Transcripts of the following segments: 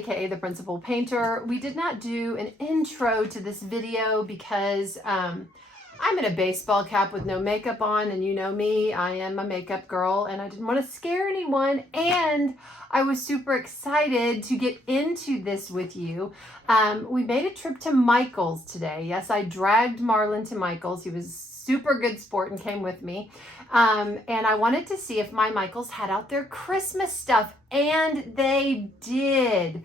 aka the principal painter. We did not do an intro to this video because I'm in a baseball cap with no makeup on, and you know me, I am a makeup girl, and I didn't want to scare anyone, and I was super excited to get into this with you. We made a trip to Michael's today. Yes, I dragged Marlon to Michael's. He was super good sport and came with me. And I wanted to see if my Michael's had out their Christmas stuff, and they did.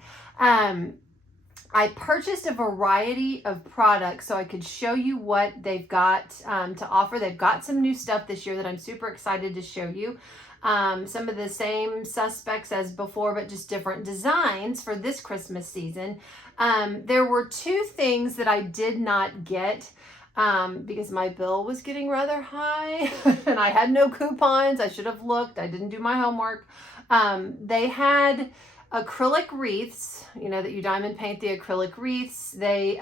I purchased a variety of products so I could show you what they've got to offer. They've got some new stuff this year that I'm super excited to show you. Some of the same suspects as before, but just different designs for this Christmas season. There were two things that I did not get because my bill was getting rather high and I had no coupons. I should have looked. I didn't do my homework. They had acrylic wreaths, you know, that you diamond paint the acrylic wreaths. They,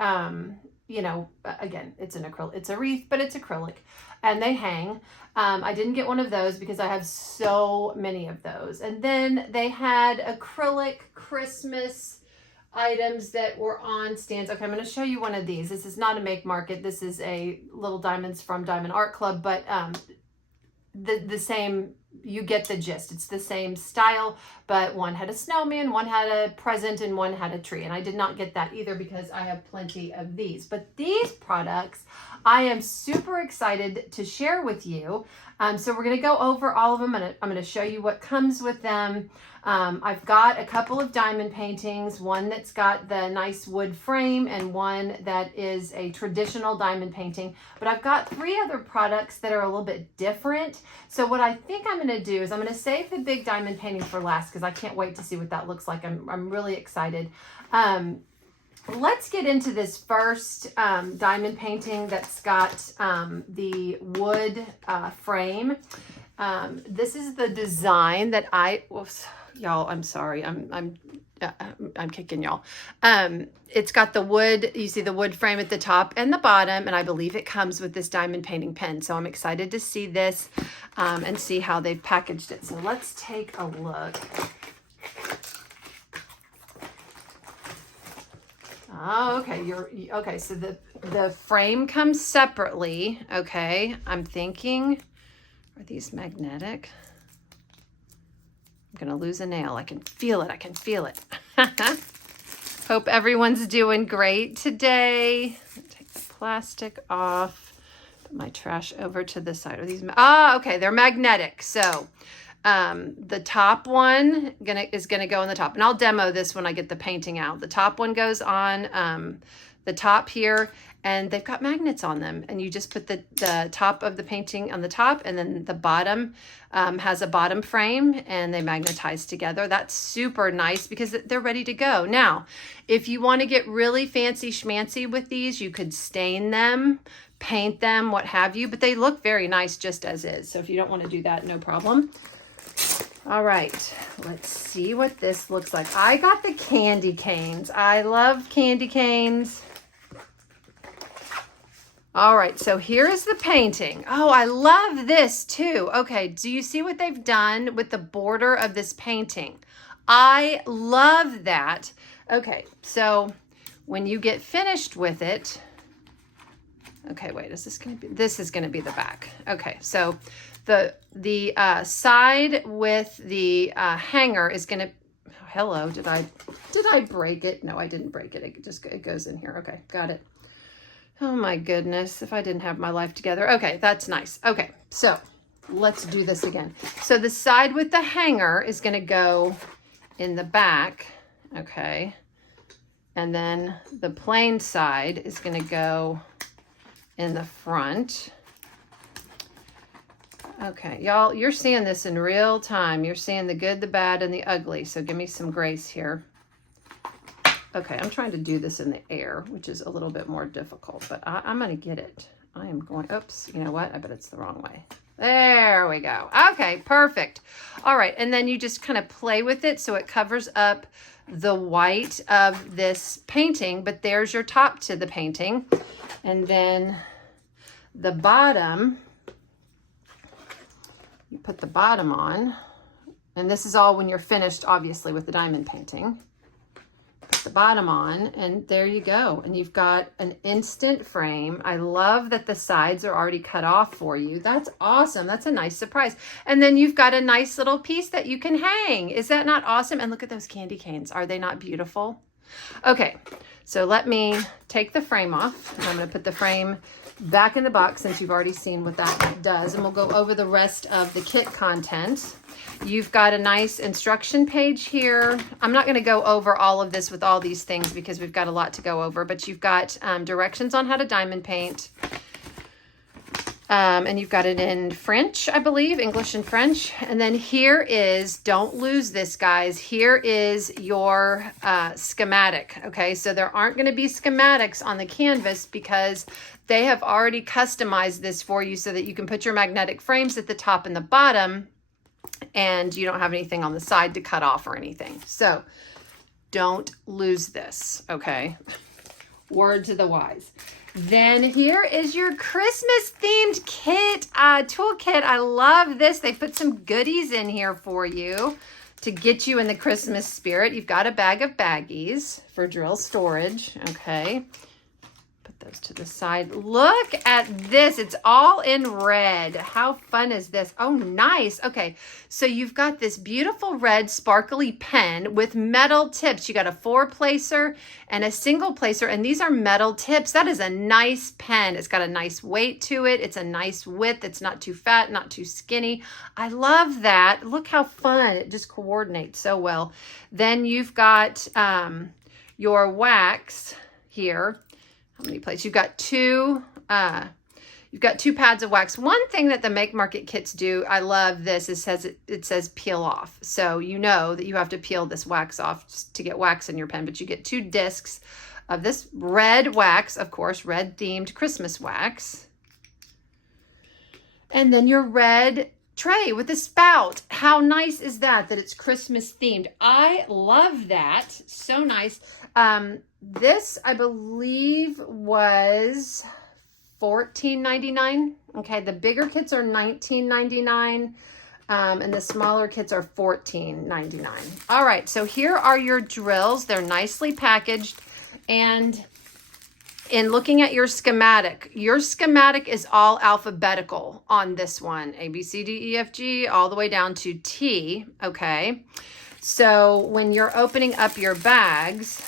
you know, again, it's a wreath, but it's acrylic, and they hang. I didn't get one of those because I have so many of those. And then they had acrylic Christmas items that were on stands. Okay, I'm going to show you one of these. This is not a make market. This is a little diamonds from Diamond Art Club, but the same, you get the gist. It's the same style, but one had a snowman, one had a present, and one had a tree. And I did not get that either because I have plenty of these. But these products, I am super excited to share with you. So we're going to go over all of them. I'm going to show you what comes with them. I've got a couple of diamond paintings, one that's got the nice wood frame and one that is a traditional diamond painting. But I've got three other products that are a little bit different. So what I think I'm going to do is I'm going to save the big diamond painting for last because I can't wait to see what that looks like. I'm really excited. Let's get into this first diamond painting that's got the wood frame. This is the design that y'all, I'm sorry, I'm kicking y'all. It's got the wood, you see the wood frame at the top and the bottom, and I believe it comes with this diamond painting pen. So I'm excited to see this and see how they've packaged it. So let's take a look. Oh, okay. Okay. So the frame comes separately. Okay. I'm thinking, are these magnetic? I'm gonna lose a nail. I can feel it. I can feel it. Hope everyone's doing great today. Take the plastic off. Put my trash over to the side. Are these? Okay. They're magnetic. So the top one is gonna go on the top, and I'll demo this when I get the painting out. The top one goes on the top here, and they've got magnets on them, and you just put the top of the painting on the top, and then the bottom has a bottom frame, and they magnetize together. That's super nice because they're ready to go. Now, if you want to get really fancy schmancy with these, you could stain them, paint them, what have you, but they look very nice just as is. So if you don't want to do that, no problem. All right, let's see what this looks like. I got the candy canes. I love candy canes. All right, so here is the painting. Oh, I love this too. Okay, do you see what they've done with the border of this painting? I love that. Okay, so when you get finished with it, okay, wait, is this gonna be, this is gonna be the back. Okay, so the side with the hanger is gonna, hello, did I break it? No, I didn't break it. It goes in here. Okay, got it. Oh my goodness, if I didn't have my life together. Okay, that's nice. Okay, so let's do this again. So the side with the hanger is gonna go in the back, okay? And then the plain side is gonna go in the front. Okay, y'all, you're seeing this in real time. You're seeing the good, the bad, and the ugly. So give me some grace here. Okay, I'm trying to do this in the air, which is a little bit more difficult, but I'm going to get it. I am going, oops, you know what? I bet it's the wrong way. There we go. Okay, perfect. All right, and then you just kind of play with it so it covers up the white of this painting, but there's your top to the painting. And then the bottom, you put the bottom on, and this is all when you're finished, obviously, with the diamond painting. the bottom on, and there you go. And you've got an instant frame. I love that the sides are already cut off for you. That's awesome. That's a nice surprise. And then you've got a nice little piece that you can hang. Is that not awesome? And look at those candy canes. Are they not beautiful? Okay, so let me take the frame off. I'm going to put the frame back in the box since you've already seen what that does, and we'll go over the rest of the kit content. You've got a nice instruction page here. I'm not going to go over all of this with all these things because we've got a lot to go over, but you've got directions on how to diamond paint. And you've got it in French, I believe, English and French. And then here is, don't lose this, guys. Here is your schematic. Okay, so there aren't going to be schematics on the canvas because they have already customized this for you so that you can put your magnetic frames at the top and the bottom, and you don't have anything on the side to cut off or anything. So don't lose this, okay? Word to the wise. Then here is your Christmas themed kit, toolkit. I love this. They put some goodies in here for you to get you in the Christmas spirit. You've got a bag of baggies for drill storage, okay? Put those to the side. Look at this. It's all in red. How fun is this? Oh, nice. Okay, so you've got this beautiful red sparkly pen with metal tips. You got a 4-placer and a single placer, and these are metal tips. That is a nice pen. It's got a nice weight to it. It's a nice width. It's not too fat, not too skinny. I love that. Look how fun. It just coordinates so well. Then you've got your wax here. How many plates? You've got two pads of wax. One thing that the Make Market kits do, I love this, it says peel off. So you know that you have to peel this wax off to get wax in your pen, but you get 2 discs of this red wax, of course, red themed Christmas wax. And then your red tray with a spout. How nice is that it's Christmas themed? I love that. So nice. This, I believe, was $14.99. Okay, the bigger kits are $19.99, and the smaller kits are $14.99. All right, so here are your drills. They're nicely packaged, and in looking at your schematic is all alphabetical on this one. A, B, C, D, E, F, G, all the way down to T, okay? So when you're opening up your bags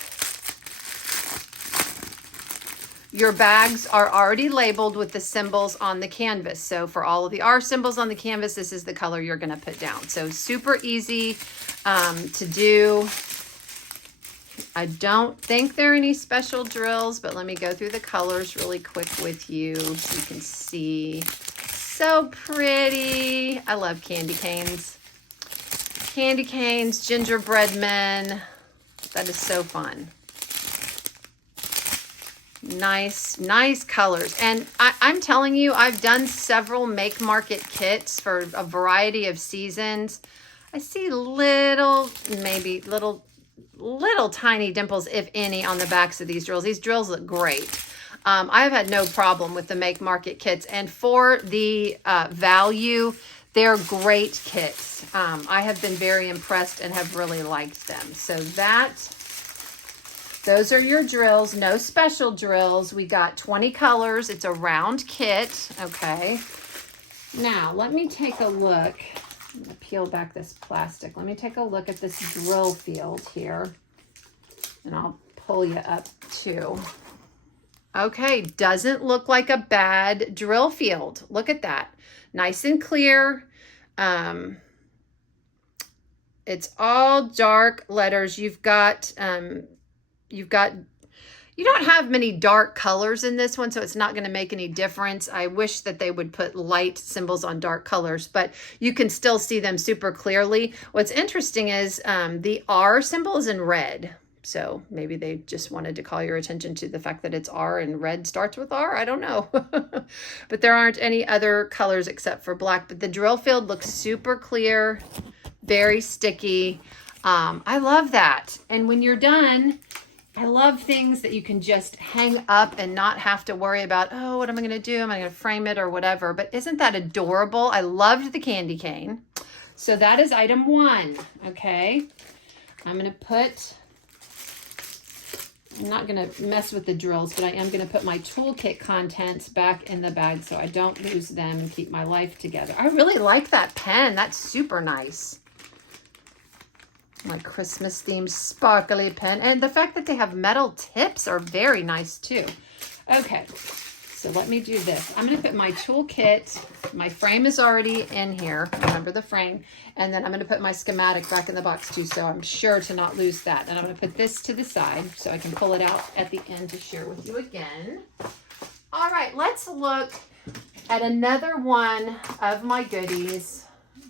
are already labeled with the symbols on the canvas. So for all of the R symbols on the canvas, this is the color you're gonna put down. So super easy to do. I don't think there are any special drills, but let me go through the colors really quick with you so you can see. So pretty. I love candy canes. Candy canes, gingerbread men. That is so fun. Nice colors. And I'm telling you, I've done several Make Market kits for a variety of seasons. I see little tiny dimples, if any, on the backs of these drills. These drills look great. I've had no problem with the Make Market kits, and for the value, they're great kits. I have been very impressed and have really liked them. So those are your drills. No special drills. We got 20 colors. It's a round kit. Okay. Now let me take a look. I'm going to peel back this plastic. Let me take a look at this drill field here, and I'll pull you up too. Okay, doesn't look like a bad drill field. Look at that. Nice and clear. It's all dark letters. You don't have many dark colors in this one, so it's not going to make any difference. I wish that they would put light symbols on dark colors, but you can still see them super clearly. What's interesting is the R symbol is in red. So maybe they just wanted to call your attention to the fact that it's R and red starts with R. I don't know. But there aren't any other colors except for black. But the drill field looks super clear, very sticky. I love that. And when you're done, I love things that you can just hang up and not have to worry about, oh, what am I going to do? Am I going to frame it or whatever? But isn't that adorable? I loved the candy cane. So that is item 1, okay? I'm going to put I'm not going to mess with the drills, but I am going to put my toolkit contents back in the bag so I don't lose them and keep my life together. I really like that pen. That's super nice. My Christmas themed sparkly pen. And the fact that they have metal tips are very nice too. Okay, so let me do this. I'm going to put my toolkit. My frame is already in here. Remember the frame. And then I'm going to put my schematic back in the box too, so I'm sure to not lose that. And I'm going to put this to the side so I can pull it out at the end to share with you again. All right, let's look at another one of my goodies.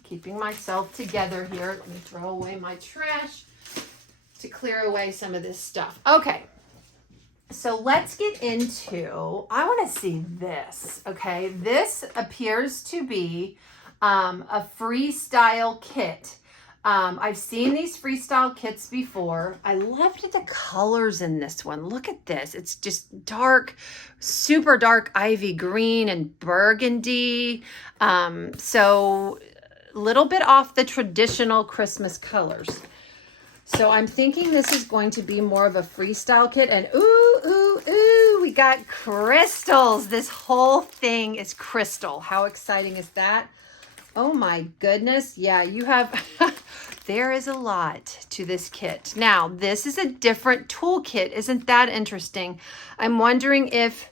Keeping myself together here. Let me throw away my trash to clear away some of this stuff. Okay, so let's get into, I want to see this, okay? This appears to be a freestyle kit. I've seen these freestyle kits before. I loved the colors in this one. Look at this. It's just dark, super dark ivy green and burgundy. So little bit off the traditional Christmas colors. So I'm thinking this is going to be more of a freestyle kit. And ooh, we got crystals. This whole thing is crystal. How exciting is that? Oh my goodness. Yeah, you have, there is a lot to this kit. Now, this is a different toolkit. Isn't that interesting? I'm wondering if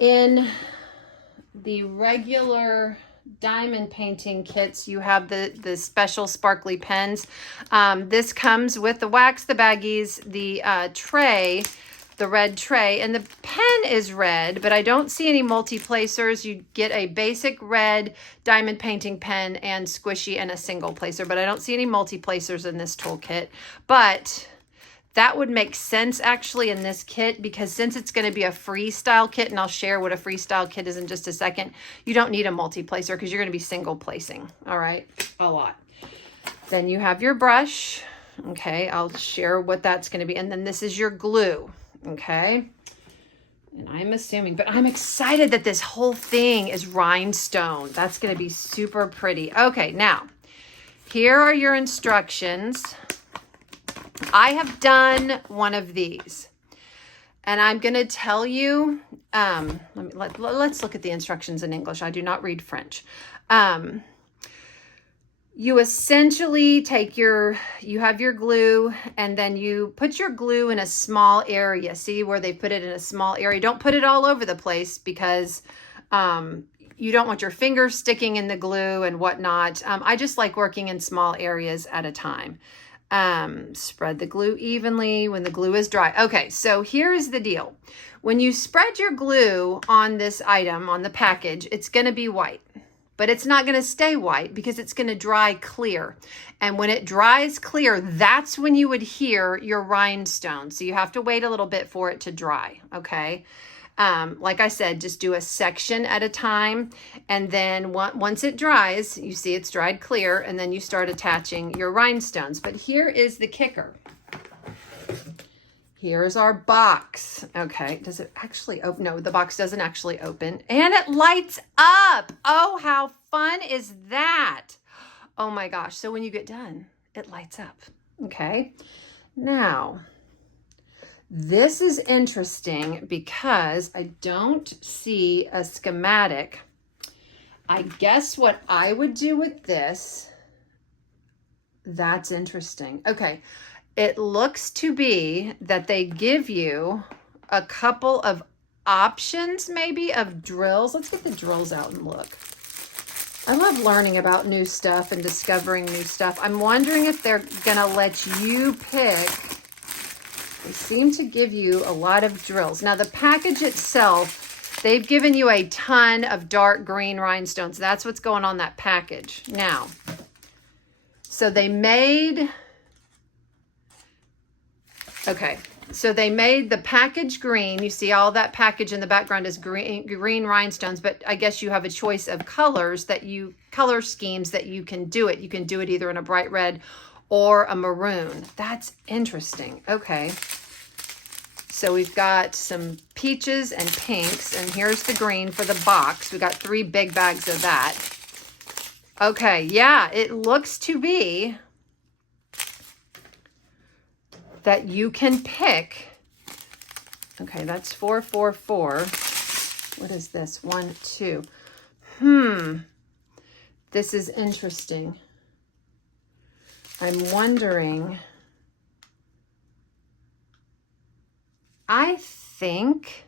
in the regular diamond painting kits you have the special sparkly pens. This comes with the wax, the baggies, the tray, the red tray, and the pen is red, but I don't see any multi-placers. You get a basic red diamond painting pen and squishy and a single placer, but I don't see any multi-placers in this toolkit. But that would make sense actually in this kit, because since it's going to be a freestyle kit, and I'll share what a freestyle kit is in just a second, you don't need a multi-placer because you're going to be single placing. All right, a lot. Then you have your brush. Okay, I'll share what that's going to be. And then this is your glue. Okay. And I'm assuming, but I'm excited that this whole thing is rhinestone. That's going to be super pretty. Okay, now here are your instructions. I have done one of these, and I'm going to tell you, let's look at the instructions in English. I do not read French. You essentially take you have your glue, and then you put your glue in a small area. See where they put it in a small area? Don't put it all over the place, because you don't want your fingers sticking in the glue and whatnot. I just like working in small areas at a time. Spread the glue evenly when the glue is dry. Okay, so here's the deal. When you spread your glue on this item, on the package, it's going to be white, but it's not going to stay white because it's going to dry clear. And when it dries clear, that's when you would hear your rhinestone. So you have to wait a little bit for it to dry. Okay. Like I said, just do a section at a time. And then once it dries, you see it's dried clear, and then you start attaching your rhinestones. But here is the kicker. Here's our box. Okay, does it actually open? No, the box doesn't actually open. And it lights up. Oh, how fun is that? Oh my gosh. So when you get done, it lights up. Okay. Now, this is interesting because I don't see a schematic. I guess what I would do with this, that's interesting. Okay, it looks to be that they give you a couple of options maybe of drills. Let's get the drills out and look. I love learning about new stuff and discovering new stuff. I'm wondering if they're gonna let you pick. They seem to give you a lot of drills. Now the package itself, they've given you a ton of dark green rhinestones. That's what's going on that package. Now, so they made, okay, so they made the package green. You see all that package in the background is green rhinestones, but I guess you have a choice of colors color schemes that you can do it. You can do it either in a bright red or a maroon. That's interesting. Okay. So we've got some peaches and pinks, and here's the green for the box. We got 3 big bags of that. Okay, yeah, it looks to be that you can pick Okay, that's 4, 4, 4. What is this? 1, 2. This is interesting. I'm wondering, I think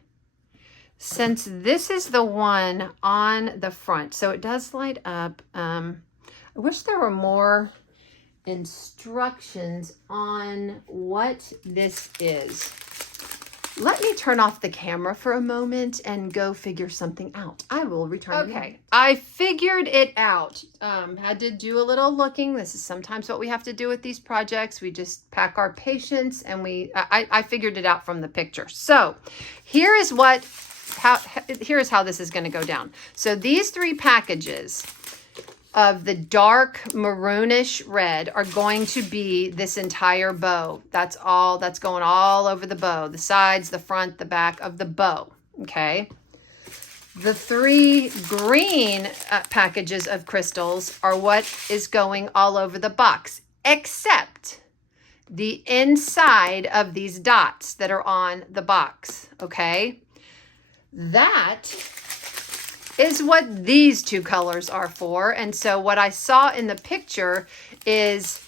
since this is the one on the front, so it does light up. I wish there were more instructions on what this is. Let me turn off the camera for a moment and go figure something out. I will return. Okay, I figured it out. Had to do a little looking. This is sometimes what we have to do with these projects. We just pack our patience, and I figured it out from the picture. So here is here's how this is going to go down. So these 3 packages of the dark maroonish red are going to be this entire bow. That's all that's going all over the bow, the sides, the front, the back of the bow. Okay. The 3 green packages of crystals are what is going all over the box, except the inside of these dots that are on the box. Okay. That is what these 2 colors are for. And so what I saw in the picture is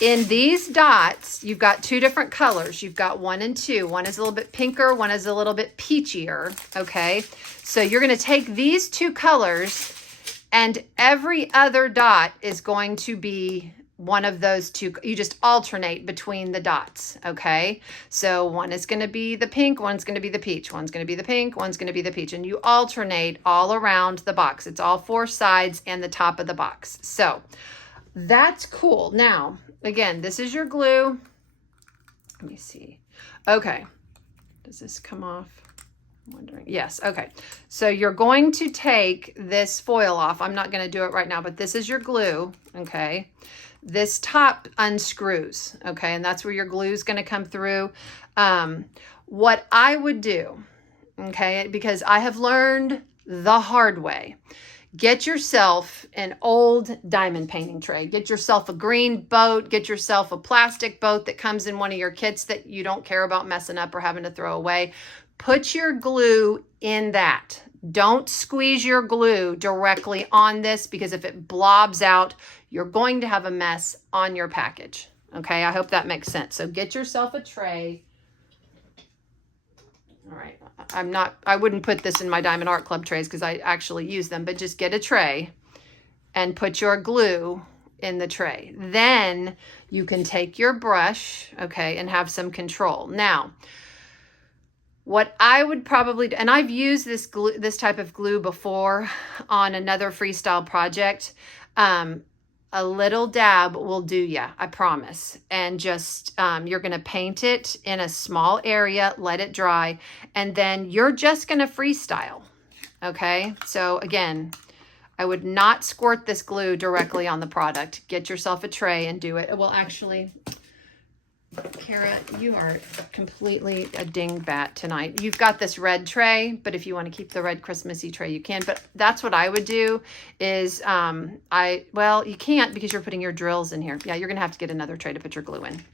in these dots, you've got 2 different colors. You've got 1 and 2. One is a little bit pinker, one is a little bit peachier. Okay. So you're going to take these 2 colors, and every other dot is going to be one of those 2. You just alternate between the dots. Okay. So one is going to be the pink, one's going to be the peach, one's going to be the pink, one's going to be the peach, and you alternate all around the box. It's all 4 sides and the top of the box. So that's cool. Now, again, this is your glue. Let me see. Okay. Does this come off? I'm wondering. Yes. Okay. So you're going to take this foil off. I'm not going to do it right now, but this is your glue. Okay. This top unscrews, okay, and that's where your glue is going to come through. What I would do, okay, because I have learned the hard way, get yourself an old diamond painting tray. Get yourself a green boat. Get yourself a plastic boat that comes in one of your kits that you don't care about messing up or having to throw away. Put your glue in that. Don't squeeze your glue directly on this, because if it blobs out, you're going to have a mess on your package. Okay, I hope that makes sense. So get yourself a tray. All right, I wouldn't put this in my Diamond Art Club trays because I actually use them, but just get a tray and put your glue in the tray. Then you can take your brush, okay, and have some control. Now, what I would probably do, and I've used this type of glue before on another freestyle project. A little dab will do ya, I promise. And just, you're going to paint it in a small area, let it dry, and then you're just going to freestyle. Okay. So again, I would not squirt this glue directly on the product. Get yourself a tray and do it. Well, actually, Kara, you are completely a dingbat tonight. You've got this red tray, but if you want to keep the red Christmassy tray, you can. But that's what I would do is, well, you can't because you're putting your drills in here. Yeah, you're going to have to get another tray to put your glue in.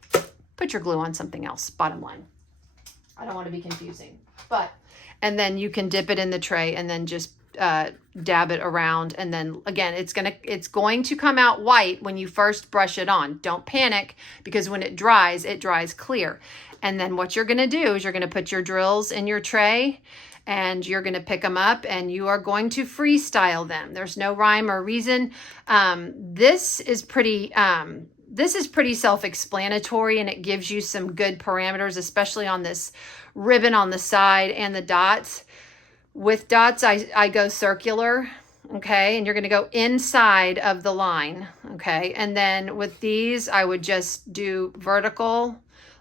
Put your glue on something else, bottom line. I don't want to be confusing. But, and then you can dip it in the tray and then just dab it around, and then again it's going to come out white when you first brush it on. Don't panic, because when it dries clear. And then what you're going to do is you're going to put your drills in your tray, and you're going to pick them up, and you are going to freestyle them. There's no rhyme or reason. This is pretty self-explanatory, and it gives you some good parameters, especially on this ribbon on the side and the dots. With dots, I go circular, okay? And you're going to go inside of the line, okay? And then with these, I would just do vertical,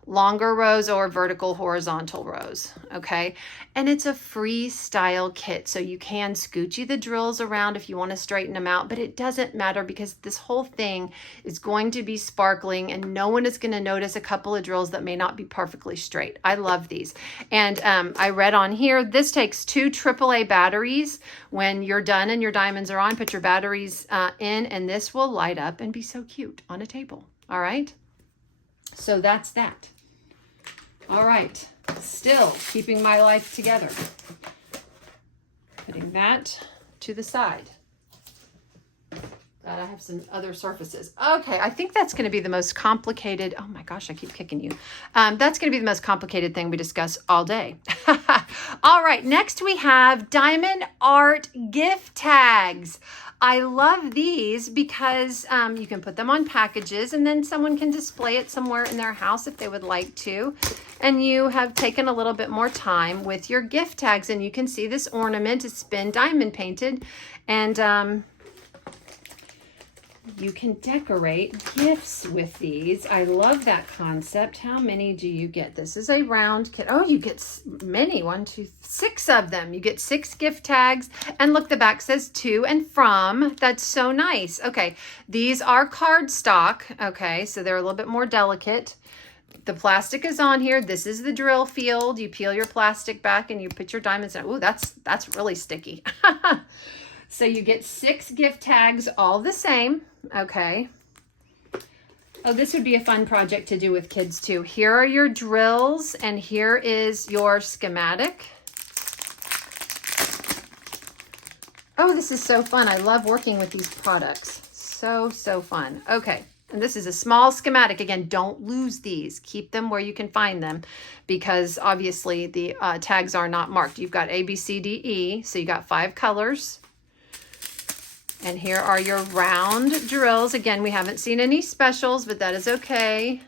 longer rows, or vertical, horizontal rows, okay? And it's a freestyle kit, so you can scoochie the drills around if you want to straighten them out, but it doesn't matter because this whole thing is going to be sparkling, and no one is going to notice a couple of drills that may not be perfectly straight. I love these. And I read on here, this takes 2 AAA batteries. When you're done and your diamonds are on, put your batteries in, and this will light up and be so cute on a table. All right? So that's that. All right, still keeping my life together. Putting that to the side. Glad I have some other surfaces. Okay, I think that's going to be the most complicated. Oh my gosh, I keep kicking you. That's going to be the most complicated thing we discuss all day. All right, next we have diamond art gift tags. I love these because you can put them on packages and then someone can display it somewhere in their house if they would like to. And you have taken a little bit more time with your gift tags, and you can see this ornament. It's been diamond painted, and you can decorate gifts with these. I love that concept. How many do you get? This is a round kit. Oh, you get many. 1, 2, 6 of them. You get 6 gift tags. And look, the back says to and from. That's so nice. Okay, these are cardstock. Okay, so they're a little bit more delicate. The plastic is on here. This is the drill field. You peel your plastic back and you put your diamonds in. Ooh, that's really sticky. So you get 6 gift tags, all the same. Okay. Oh, this would be a fun project to do with kids too. Here are your drills, and here is your schematic. Oh, this is so fun. I love working with these products. So fun. Okay. And this is a small schematic. Again, don't lose these. Keep them where you can find them, because obviously the tags are not marked. You've got A, B, C, D, E. So you got 5 colors. And here are your round drills. Again, we haven't seen any specials, but that is okay.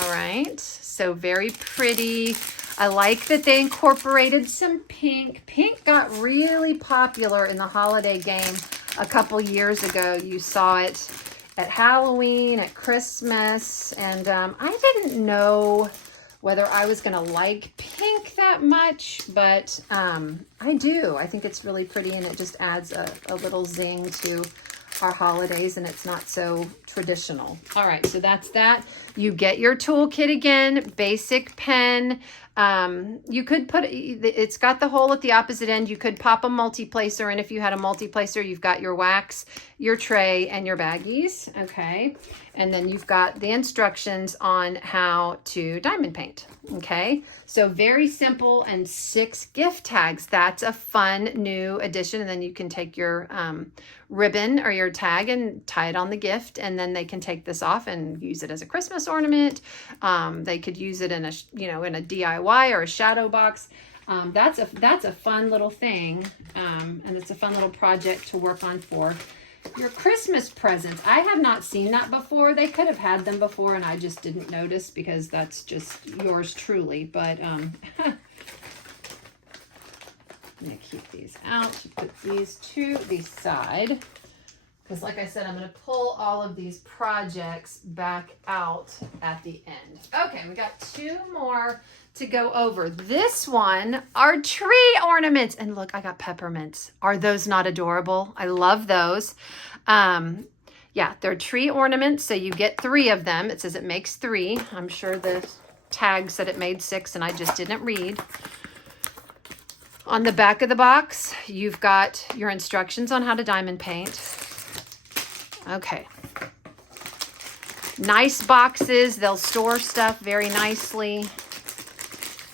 All right, so very pretty. I like that they incorporated some pink. Pink got really popular in the holiday game a couple years ago. You saw it at Halloween, at Christmas, and I didn't know whether I was going to like pink that much, but I do. I think it's really pretty, and it just adds a little zing to our holidays, and it's not so traditional. All right, so that's that. You get your toolkit again, basic pen. You could put, it's got the hole at the opposite end. You could pop a multi-placer in if you had a multi-placer. You've got your wax, your tray, and your baggies, okay? And then you've got the instructions on how to diamond paint, okay? So very simple, and 6 gift tags. That's a fun new addition. And then you can take your ribbon or your tag and tie it on the gift, and then they can take this off and use it as a Christmas ornament. They could use it in a, in a DIY or a shadow box. That's a fun little thing, and it's a fun little project to work on for your Christmas presents. I have not seen that before. They could have had them before, and I just didn't notice because that's just yours truly. But I'm gonna keep these out. Put these to the side, because like I said, I'm going to pull all of these projects back out at the end. Okay, we got 2 more to go over. This one are tree ornaments. And look, I got peppermints. Are those not adorable? I love those. Yeah, they're tree ornaments. So you get 3 of them. It says it makes 3. I'm sure the tag said it made 6, and I just didn't read. On the back of the box, you've got your instructions on how to diamond paint. Okay. Nice boxes. They'll store stuff very nicely.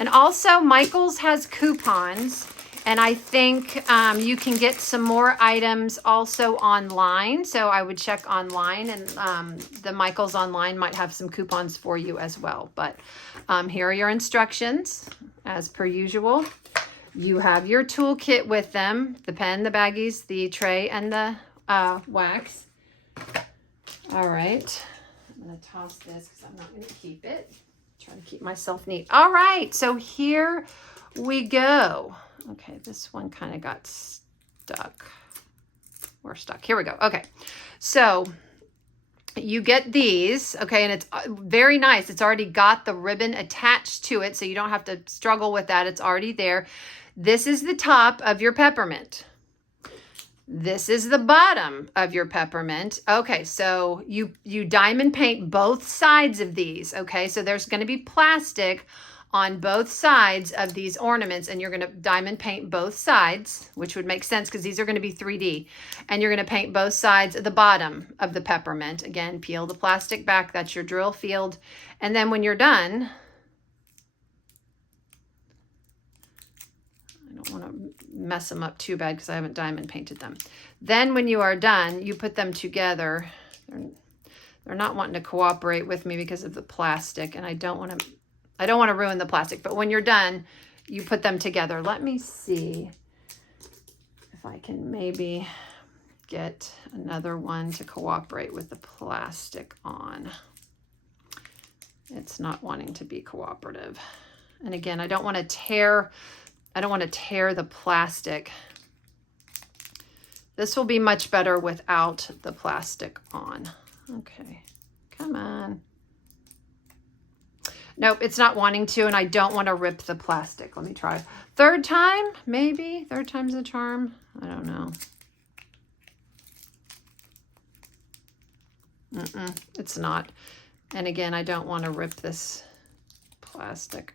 And also, Michael's has coupons. And I think you can get some more items also online. So I would check online, and the Michael's online might have some coupons for you as well. But here are your instructions, as per usual. You have your toolkit with them, the pen, the baggies, the tray, and the wax. All right, I'm going to toss this because I'm not going to keep it. Trying to keep myself neat. All right, so here we go. Okay, this one kind of got stuck. We're stuck. Here we go. Okay, so you get these, okay, and it's very nice. It's already got the ribbon attached to it, so you don't have to struggle with that. It's already there. This is the top of your peppermint. This is the bottom of your peppermint. Okay, so you diamond paint both sides of these, okay? So there's going to be plastic on both sides of these ornaments, and you're going to diamond paint both sides, which would make sense because these are going to be 3D. And you're going to paint both sides of the bottom of the peppermint. Again, peel the plastic back. That's your drill field. And then when you're done, I don't want to mess them up too bad because I haven't diamond painted them. Then when you are done, you put them together. They're not wanting to cooperate with me because of the plastic, and I don't want to ruin the plastic. But when you're done, you put them together. Let me see if I can maybe get another one to cooperate with the plastic on. It's not wanting to be cooperative. And again, I don't want to tear the plastic. This will be much better without the plastic on. Okay, come on. Nope, it's not wanting to, and I don't want to rip the plastic. Let me try. Third time, maybe. Third time's the charm. I don't know. It's not. And again, I don't want to rip this plastic.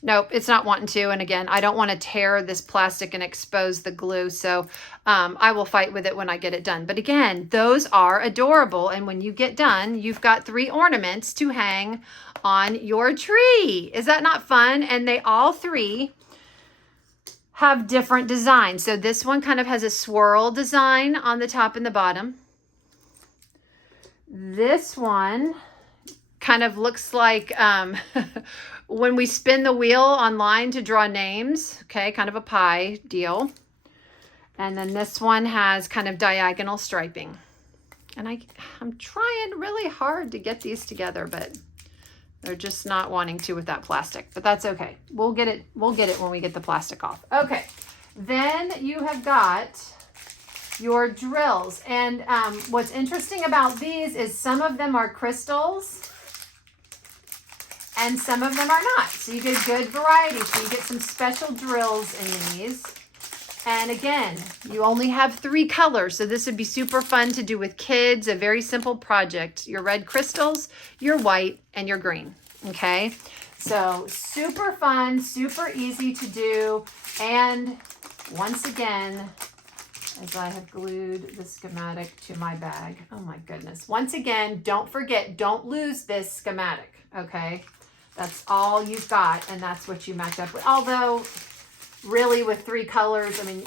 Nope, it's not wanting to. And again, I don't want to tear this plastic and expose the glue. So I will fight with it when I get it done. But again, those are adorable. And when you get done, you've got 3 ornaments to hang on your tree. Is that not fun? And they all 3 have different designs. So this one kind of has a swirl design on the top and the bottom. This one kind of looks like when we spin the wheel online to draw names, okay, kind of a pie deal. And then this one has kind of diagonal striping. And I'm trying really hard to get these together, but they're just not wanting to with that plastic. But that's okay. We'll get it when we get the plastic off. Okay, then you have got your drills. And what's interesting about these is some of them are crystals and some of them are not. So you get a good variety. So you get some special drills in these. And again, you only have 3 colors. So this would be super fun to do with kids. A very simple project. Your red crystals, your white, and your green. Okay. So super fun, super easy to do. And once again, as I have glued the schematic to my bag. Oh my goodness. Once again, don't forget, don't lose this schematic. Okay. That's all you've got, and that's what you match up with. Although, really with 3 colors, I mean,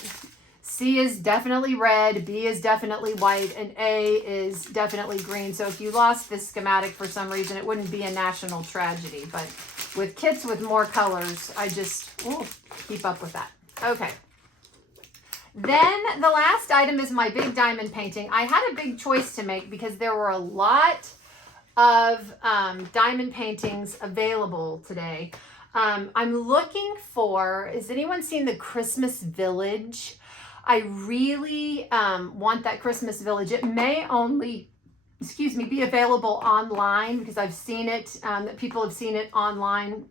C is definitely red, B is definitely white, and A is definitely green. So if you lost this schematic for some reason, it wouldn't be a national tragedy. But with kits with more colors, I just keep up with that. Okay. Then the last item is my big diamond painting. I had a big choice to make because there were a lot of diamond paintings available today. I'm looking for, has anyone seen the Christmas Village? I really want that Christmas Village. It may only, be available online because I've seen it, that people have seen it online,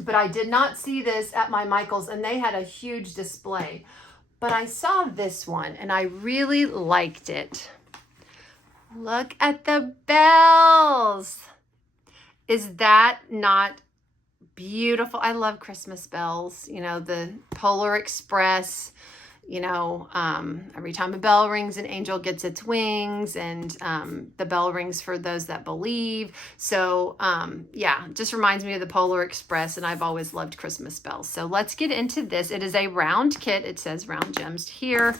but I did not see this at my Michael's, and they had a huge display. But I saw this one and I really liked it. Look at the bells. Is that not beautiful? I love Christmas bells. You know, the Polar Express, you know, every time a bell rings, an angel gets its wings, and the bell rings for those that believe. So yeah, just reminds me of the Polar Express, and I've always loved Christmas bells. So let's get into this. It is a round kit. It says round gems here.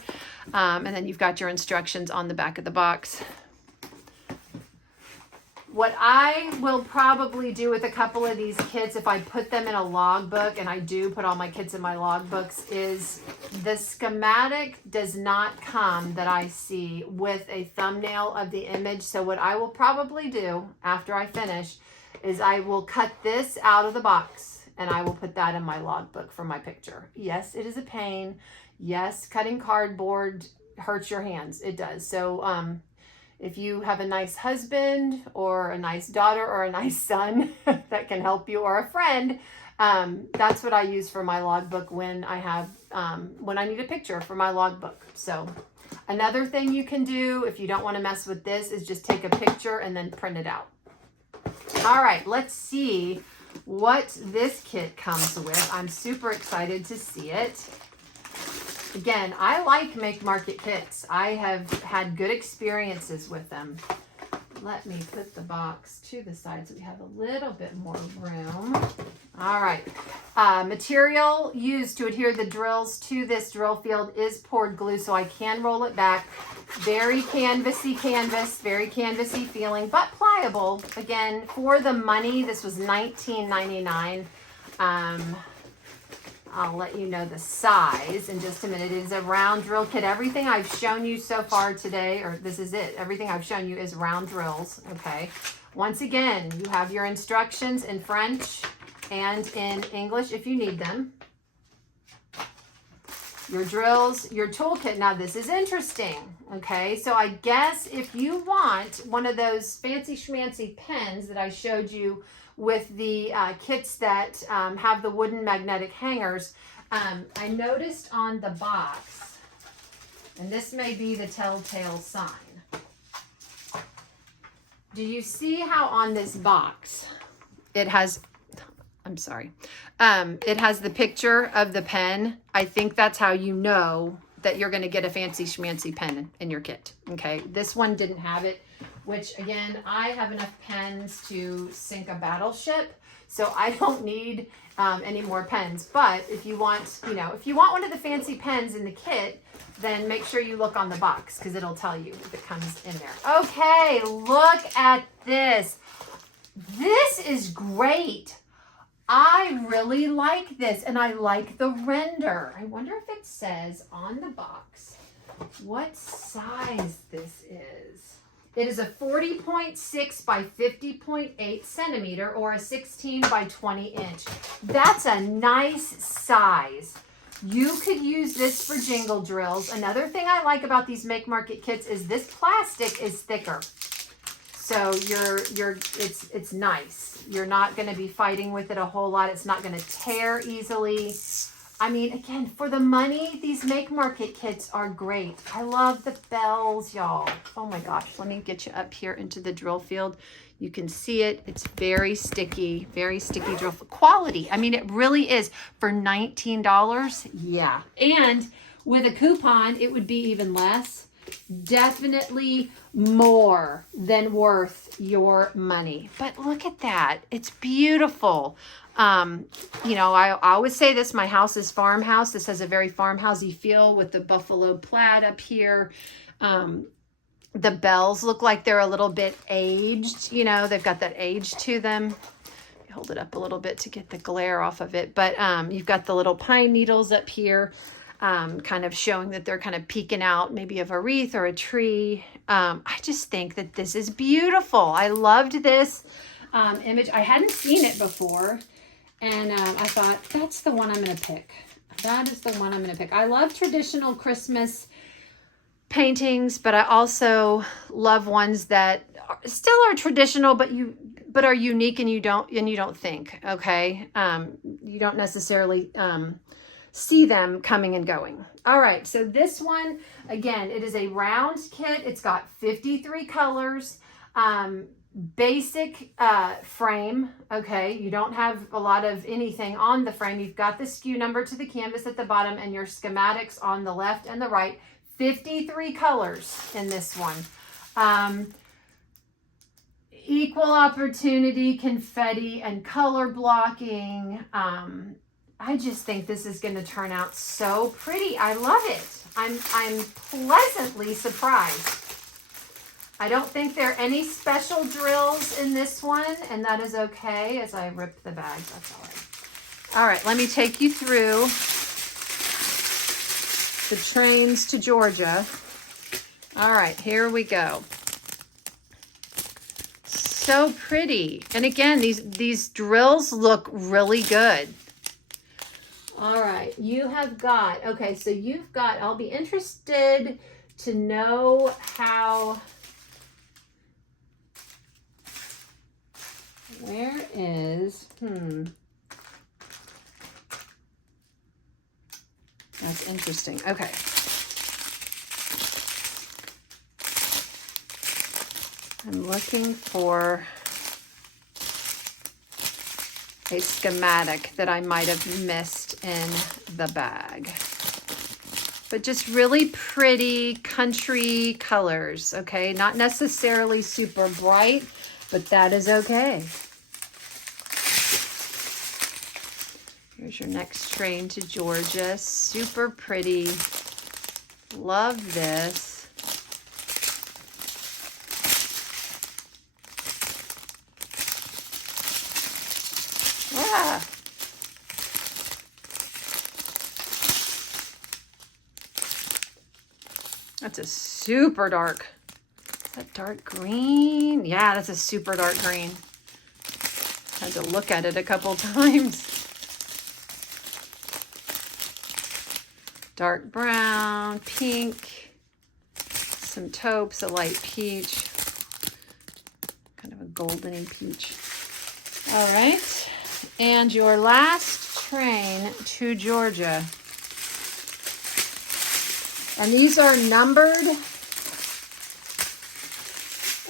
And then you've got your instructions on the back of the box. What I will probably do with a couple of these kits, if I put them in a logbook, and I do put all my kits in my logbooks, is the schematic does not come, that I see, with a thumbnail of the image. So what I will probably do after I finish is I will cut this out of the box and I will put that in my logbook for my picture. Yes, it is a pain. Yes, cutting cardboard hurts your hands. It does. So, if you have a nice husband or a nice daughter or a nice son that can help you, or a friend, that's what I use for my logbook when I have, when I need a picture for my logbook. So another thing you can do if you don't want to mess with this is just take a picture and then print it out. All right, let's see what this kit comes with. I'm super excited to see it. Again, I like Make Market kits. I have had good experiences with them. Let me put the box to the side so we have a little bit more room. All right. Material used to adhere the drills to this drill field is poured glue, so I can roll it back. Very canvasy canvas, very canvasy feeling, but pliable. Again, for the money, this was $19.99. I'll let you know the size in just a minute. It is a round drill kit. Everything I've shown you so far today, or this is it, everything I've shown you is round drills, okay? Once again, you have your instructions in French and in English if you need them. Your drills, your toolkit. Now this is interesting, okay? So I guess if you want one of those fancy schmancy pens that I showed you with the kits that have the wooden magnetic hangers, I noticed on the box, and this may be the telltale sign. Do you see how on this box it has, I'm sorry, it has the picture of the pen? I think that's how you know that you're going to get a fancy schmancy pen in your kit, okay? This one didn't have it, which again, I have enough pens to sink a battleship, so I don't need any more pens. But if you want, you know, if you want one of the fancy pens in the kit, then make sure you look on the box because it'll tell you if it comes in there. Okay, look at this. This is great. I really like this, and I like the render. I wonder if it says on the box what size this is. It is a 40.6 by 50.8 centimeter or a 16 by 20 inch. That's a nice size. You could use this for jingle drills. Another thing I like about these Make Market kits is this plastic is thicker. So it's nice. You're not going to be fighting with it a whole lot. It's not going to tear easily. I mean, again, for the money, these Make Market kits are great. I love the bells, y'all. Oh my gosh, let me get you up here into the drill field. You can see it. It's very sticky drill quality. I mean, it really is. For $19, yeah. And with a coupon, it would be even less. Definitely more than worth your money. But look at that. It's beautiful. You know, I always say this, my house is farmhouse. This has a very farmhousey feel with the buffalo plaid up here. The bells look like they're a little bit aged, you know, they've got that age to them. Hold it up a little bit to get the glare off of it. But you've got the little pine needles up here, kind of showing that they're kind of peeking out maybe of a wreath or a tree. I just think that this is beautiful. I loved this image. I hadn't seen it before. And I thought, that's the one I'm going to pick. That is the one I'm going to pick. I love traditional Christmas paintings, but I also love ones that still are traditional, but are unique, and you don't think, okay? You don't necessarily see them coming and going. All right, so this one, again, it is a round kit. It's got 53 colors. Basic frame, okay? You don't have a lot of anything on the frame. You've got the SKU number to the canvas at the bottom and your schematics on the left and the right. 53 colors in this one. Equal opportunity, confetti, and color blocking. I just think this is going to turn out so pretty. I love it. I'm pleasantly surprised. I don't think there are any special drills in this one, and that is okay as I rip the bag. That's all right. All right, let me take you through the trains to Georgia. All right, here we go. So pretty. And again, these drills look really good. All right, you have got, okay, so you've got, I'll be interested to know how, where is, that's interesting. Okay. I'm looking for a schematic that I might have missed in the bag. But just really pretty country colors, okay? Not necessarily super bright, but that is okay. Here's your next train to Georgia. Super pretty. Love this. Yeah. That's a super dark. Is that dark green? Yeah, that's a super dark green. Had to look at it a couple times. Dark brown, pink, some taupes, a light peach, kind of a goldeny peach. All right, and your last train to Georgia. And these are numbered.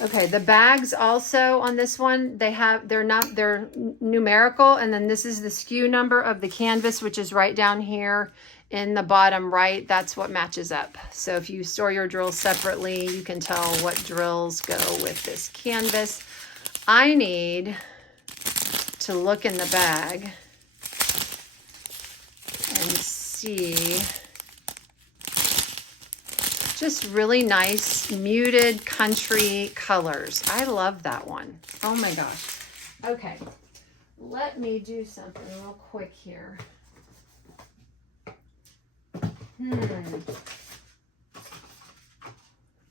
Okay, the bags also on this one, they're numerical, and then this is the SKU number of the canvas, which is right down here in the bottom right. That's what matches up. So if you store your drills separately, you can tell what drills go with this canvas. I need to look in the bag and see just really nice muted country colors. I love that one. Oh my gosh. Okay, let me do something real quick here.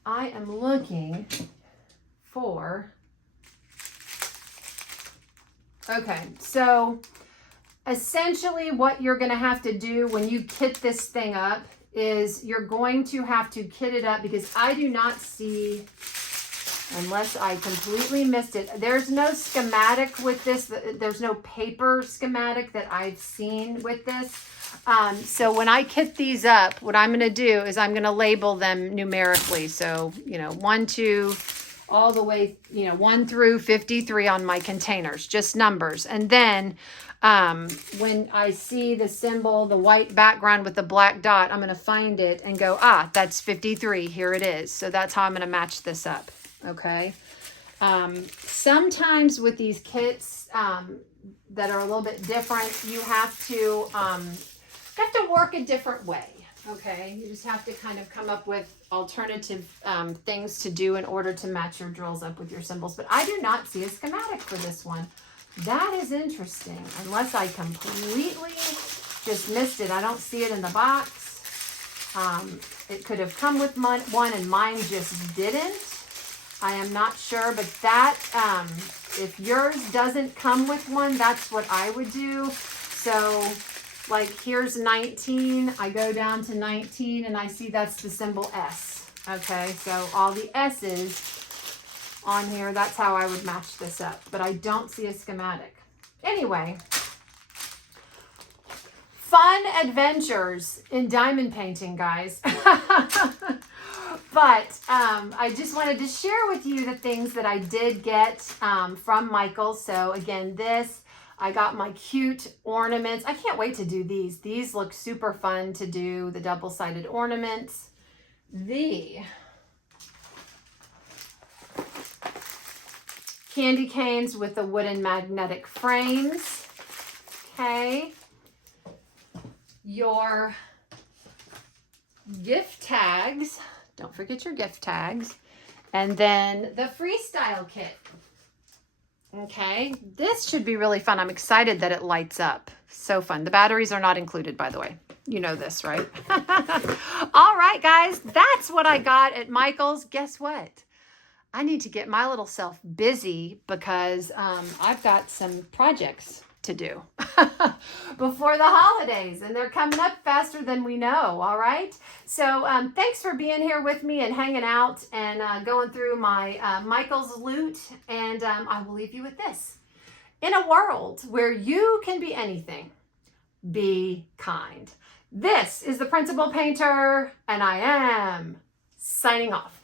I am looking for, okay, so essentially what you're going to have to do when you kit this thing up is you're going to have to kit it up, because I do not see, unless I completely missed it, there's no schematic with this. There's no paper schematic that I've seen with this. So when I kit these up, what I'm going to do is I'm going to label them numerically. So, 1, 2, all the way, 1 through 53 on my containers, just numbers. And then when I see the symbol, the white background with the black dot, I'm going to find it and go, that's 53. Here it is. So that's how I'm going to match this up. Okay. Sometimes with these kits that are a little bit different, you have to work a different way. Okay. You just have to kind of come up with alternative things to do in order to match your drills up with your symbols. But I do not see a schematic for this one. That is interesting, unless I completely just missed it. I don't see it in the box. It could have come with one and mine just didn't. I am not sure, but that, if yours doesn't come with one, that's what I would do. So, like, here's 19. I go down to 19 and I see that's the symbol S. Okay, so all the S's on here, that's how I would match this up, but I don't see a schematic. Anyway, fun adventures in diamond painting, guys. But I just wanted to share with you the things that I did get from Michaels. So again, I got my cute ornaments. I can't wait to do these. These look super fun to do, the double-sided ornaments. The candy canes with the wooden magnetic frames. Okay. Your gift tags. Don't forget your gift tags. And then the freestyle kit. Okay. This should be really fun. I'm excited that it lights up. So fun. The batteries are not included, by the way. You know this, right? All right, guys. That's what I got at Michael's. Guess what? I need to get my little self busy because I've got some projects to do before the holidays, and they're coming up faster than we know. All right. So thanks for being here with me and hanging out and going through my Michael's loot. And I will leave you with this. In a world where you can be anything, be kind. This is the Principal Painter, and I am signing off.